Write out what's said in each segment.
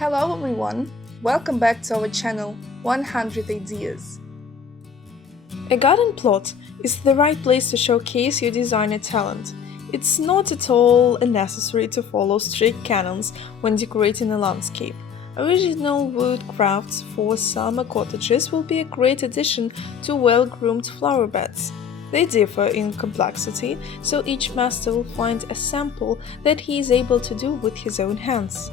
Hello everyone, welcome back to our channel 100 Ideas. A garden plot is the right place to showcase your designer talent. It's not at all necessary to follow strict canons when decorating a landscape. Original wood crafts for summer cottages will be a great addition to well-groomed flower beds. They differ in complexity, so each master will find a sample that he is able to do with his own hands.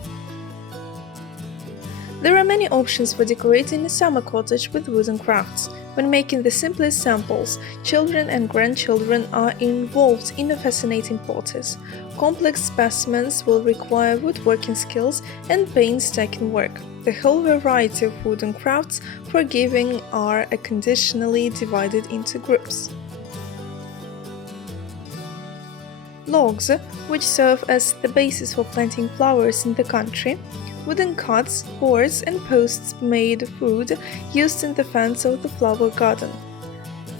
There are many options for decorating a summer cottage with wooden crafts. When making the simplest samples, children and grandchildren are involved in a fascinating process. Complex specimens will require woodworking skills and painstaking work. The whole variety of wooden crafts for giving are conditionally divided into groups. Logs, which serve as the basis for planting flowers in the country. Wooden cuts, boards and posts made of wood used in the fence of the flower garden.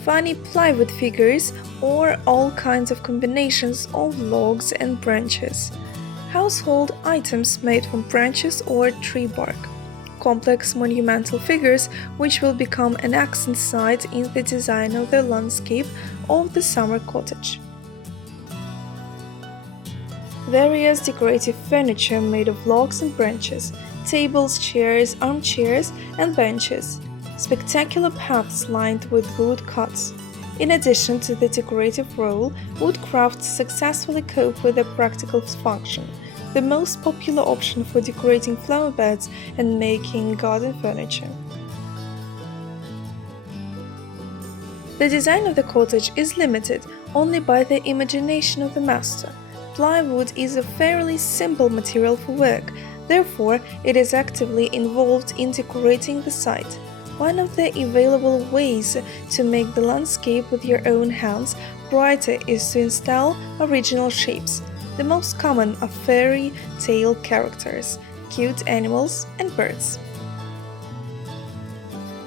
Funny plywood figures or all kinds of combinations of logs and branches. Household items made from branches or tree bark. Complex monumental figures which will become an accent site in the design of the landscape of the summer cottage. Various decorative furniture made of logs and branches, tables, chairs, armchairs, and benches. Spectacular paths lined with wood cuts. In addition to the decorative role, wood crafts successfully cope with their practical function, the most popular option for decorating flower beds and making garden furniture. The design of the cottage is limited only by the imagination of the master. Plywood is a fairly simple material for work, therefore it is actively involved in decorating the site. One of the available ways to make the landscape with your own hands brighter is to install original shapes. The most common are fairy tale characters, cute animals, and birds.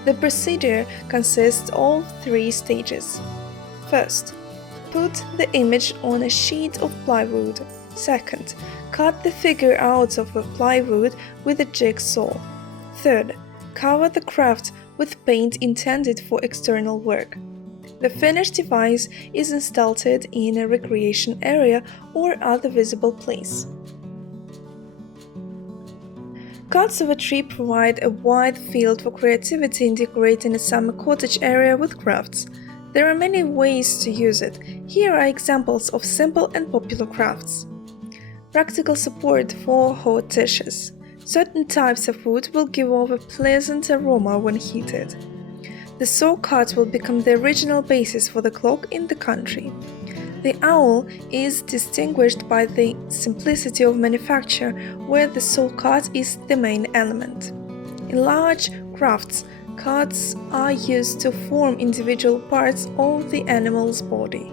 The procedure consists of 3 stages. First, put the image on a sheet of plywood. Second, cut the figure out of the plywood with a jigsaw. Third, cover the craft with paint intended for external work. The finished device is installed in a recreation area or other visible place. Cuts of a tree provide a wide field for creativity in decorating a summer cottage area with crafts. There are many ways to use it. Here are examples of simple and popular crafts. Practical support for hot dishes. Certain types of wood will give off a pleasant aroma when heated. The saw cut will become the original basis for the clock in the country. The owl is distinguished by the simplicity of manufacture, where the saw cut is the main element. In large crafts, cuts are used to form individual parts of the animal's body.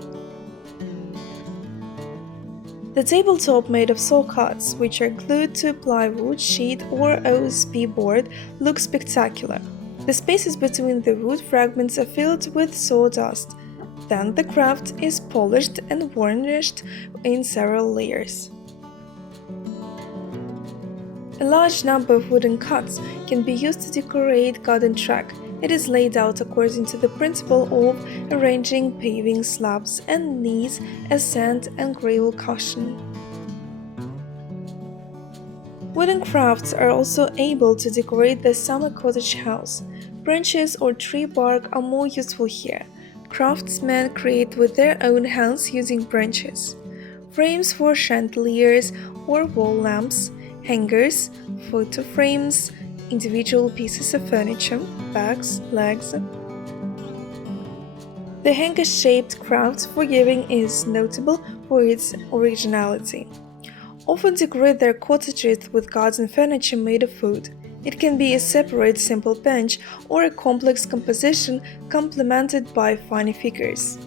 The tabletop made of saw cuts, which are glued to a plywood sheet or OSB board, looks spectacular. The spaces between the wood fragments are filled with sawdust. Then the craft is polished and varnished in several layers. A large number of wooden cuts can be used to decorate garden track. It is laid out according to the principle of arranging paving slabs and needs a sand and gravel cushion. Wooden crafts are also able to decorate the summer cottage house. Branches or tree bark are more useful here. Craftsmen create with their own hands using branches. Frames for chandeliers or wall lamps, hangers, photo frames, individual pieces of furniture, bags, legs. The hanger-shaped craft for giving is notable for its originality. Often decorate their cottages with garden furniture made of wood. It can be a separate simple bench or a complex composition complemented by funny figures.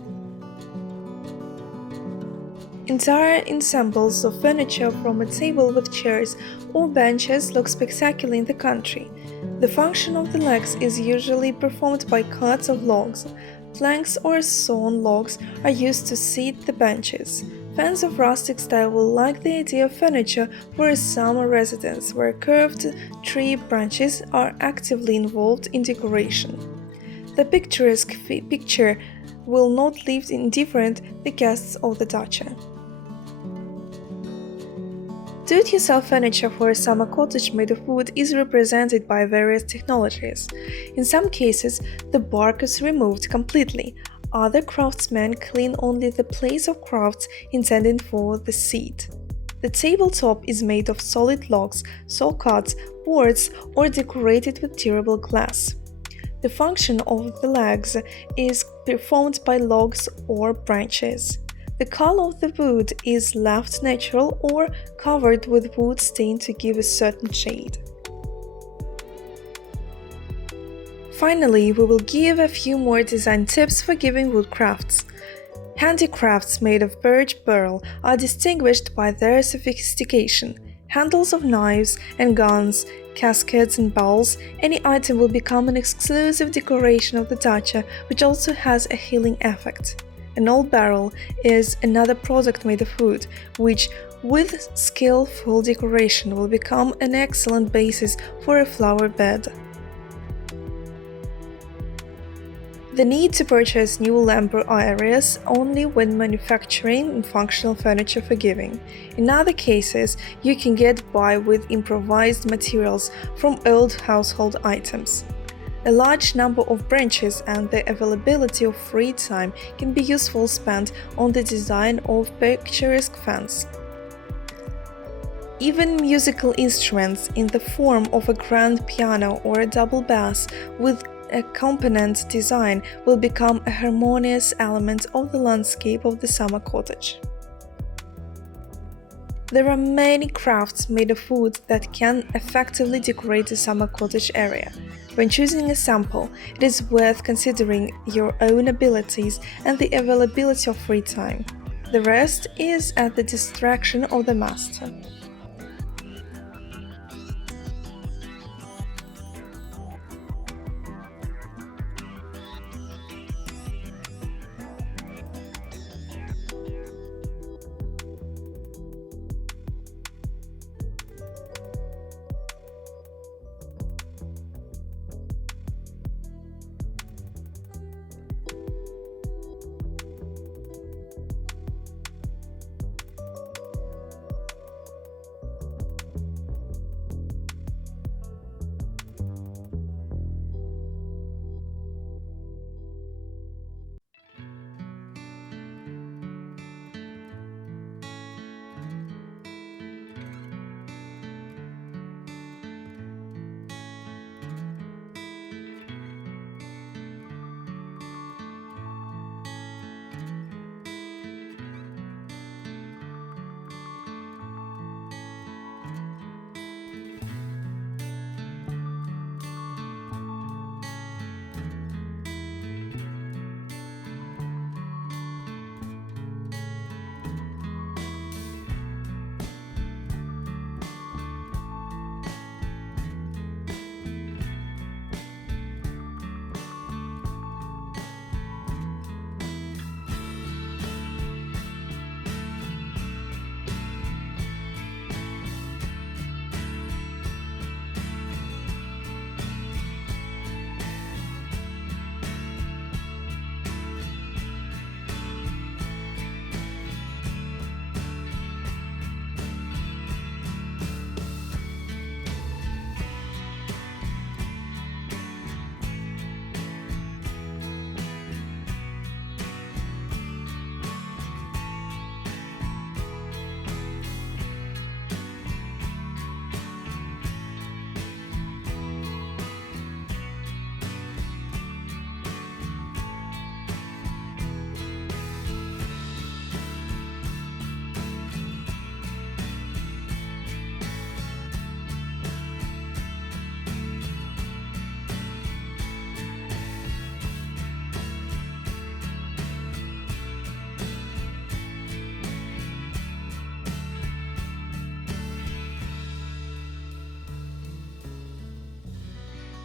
Entire ensembles of furniture from a table with chairs or benches look spectacular in the country. The function of the legs is usually performed by cuts of logs. Planks or sawn logs are used to seat the benches. Fans of rustic style will like the idea of furniture for a summer residence where curved tree branches are actively involved in decoration. The picturesque picture will not leave indifferent the guests of the dacha. Do-it-yourself furniture for a summer cottage made of wood is represented by various technologies. In some cases, the bark is removed completely. Other craftsmen clean only the place of crafts intended for the seat. The tabletop is made of solid logs, saw cuts, boards, or decorated with durable glass. The function of the legs is performed by logs or branches. The color of the wood is left natural or covered with wood stain to give a certain shade. Finally, we will give a few more design tips for giving wood crafts. Handicrafts made of birch burl are distinguished by their sophistication. Handles of knives and guns, caskets and bowls, any item will become an exclusive decoration of the dacha, which also has a healing effect. An old barrel is another product made of wood, which, with skillful decoration, will become an excellent basis for a flower bed. The need to purchase new lumber areas only when manufacturing functional furniture for giving. In other cases, you can get by with improvised materials from old household items. A large number of branches and the availability of free time can be useful spent on the design of picturesque fans. Even musical instruments in the form of a grand piano or a double bass with accompaniment design will become a harmonious element of the landscape of the summer cottage. There are many crafts made of wood that can effectively decorate the summer cottage area. When choosing a sample, it is worth considering your own abilities and the availability of free time. The rest is at the discretion of the master.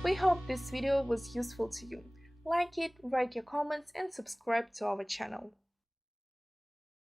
We hope this video was useful to you. Like it, write your comments and subscribe to our channel.